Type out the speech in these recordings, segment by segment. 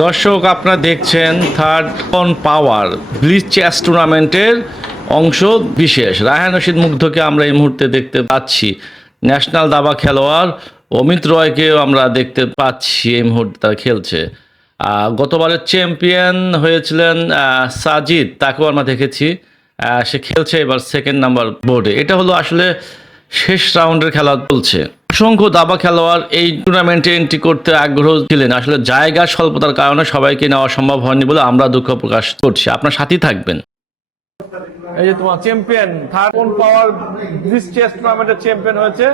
দর্শক, আপনারা দেখছেন third on power blitz chess টুর্নামেন্টের অংশ বিশেষ। রায়হান রশিদ মুগ্ধকে আমরা এই মুহূর্তে দেখতে পাচ্ছি, ন্যাশনাল দাবা খেলোয়াড় অমিত রয়কেও আমরা দেখতে পাচ্ছি এই মুহূর্তে তারা খেলছে। গতবারের চ্যাম্পিয়ন হয়েছিলেন সাজিদ, তাকেও আমরা দেখেছি, সে খেলছে এবার সেকেন্ড নাম্বার বোর্ডে। এটা হলো আসলে শেষ রাউন্ডের খেলা চলছে। অসংখ্য দাবা খেলোয়াড় এই টুর্নামেন্টে এন্ট্রি করতে আগ্রহ ছিলেন, আসলে জায়গা স্বল্পতার কারণে সবাইকে নেওয়া সম্ভব হয়নি বলে আমরা দুঃখ প্রকাশ করছি। আপনার সাথেই থাকবেন। এই যে তোমার champion third on power blitz chess টুর্নামেন্টের চ্যাম্পিয়ন হয়েছে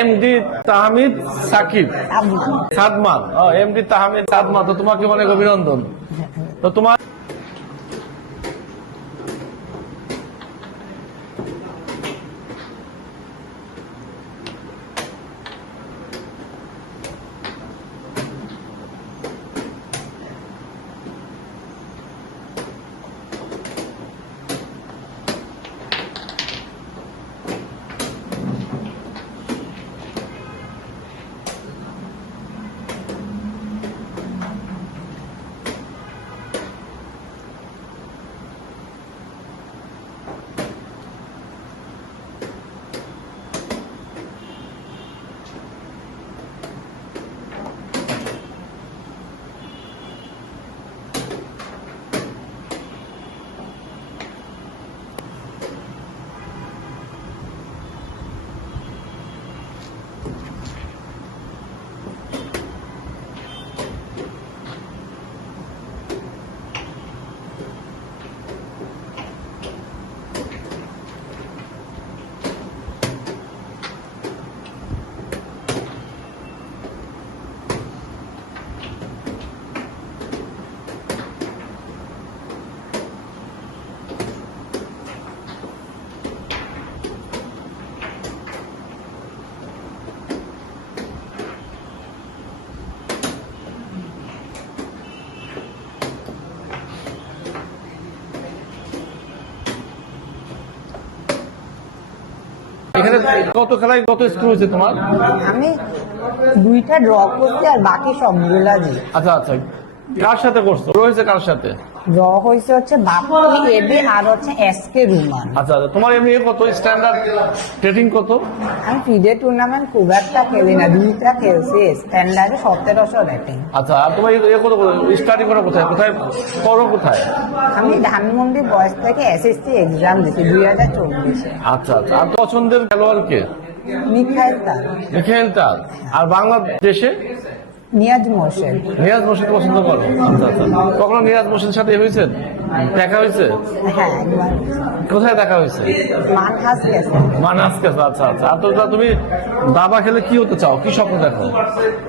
এমডি তাহমিদ সাকিব সাদমান। এমডি তাহমিদ সাদমান, তো তোমাকে অনেক অভিনন্দন। তো তোমার এখানে কত খেলায় কত স্কোর হয়েছে তোমার? আমি দুইটা ড্র করছি আর বাকি সবগুলা জি। আচ্ছা আচ্ছা, কার সাথে করছো? রয়েছে কার সাথে? ড্র হয়েছে হচ্ছে বাপি এবি আর হচ্ছে এসকে রুমান। আচ্ছা আচ্ছা, তোমার এমনি কত স্ট্যান্ডার্ড রেটিং কত? আমি ফিডে টুর্নামেন্ট খুব একটা খেলি না, দুইটা খেলছি, স্ট্যান্ডার্ডে 1700 রেটিং। আচ্ছা, আর তোমার কত স্টাডি করো কোথায় কোথায় করো কোথায়? আমি ধানমন্ডি বয়স থেকে এসএসসি এক্সাম দিচ্ছি 2024-এ। আচ্ছা আচ্ছা, আর পছন্দের খেলোয়াড় কে? Mikhail Tal. Mikhail Tal. আর বাংলাদেশে? নিয়াজ মোর্শেদ। নিয়াজ মোর্শেদ পছন্দ করো? আচ্ছা আচ্ছা, কখনো নিয়াজ মোর্শেদের সাথে হয়েছে, দেখা হয়েছে? হ্যাঁ, একবার। কোথায় দেখা হয়েছে? মানহাস গেছে। মানহাস গেছে। আচ্ছা আচ্ছা, আর তো তুমি দাবা খেলে কি হতে চাও, কি স্বপ্ন দেখো?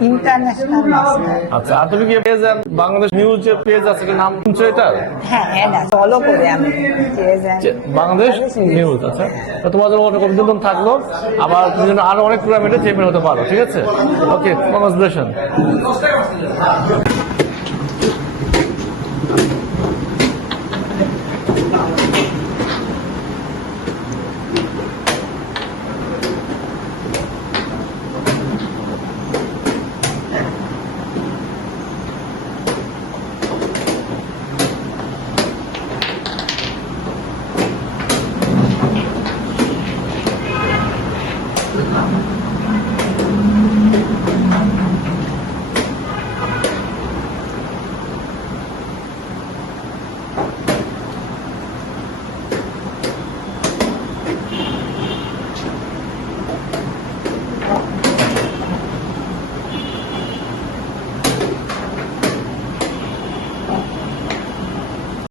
International master. আচ্ছা, আর তুমি কি পেজ, বাংলাদেশ নিউজের পেজ আছে কি, নাম শুনছো এটা? হ্যাঁ, অ্যাড আছে, ফলো করে আমি বাংলাদেশ নিউজ। আচ্ছা, তো তোমার জন্য অনেক অভিনন্দন থাকলো, আবার তুমি যেন আরো অনেক টুর্নামেন্টে চ্যাম্পিয়ন হতে পারো। ঠিক আছে, ওকে, কংগ্রাচুলেশন।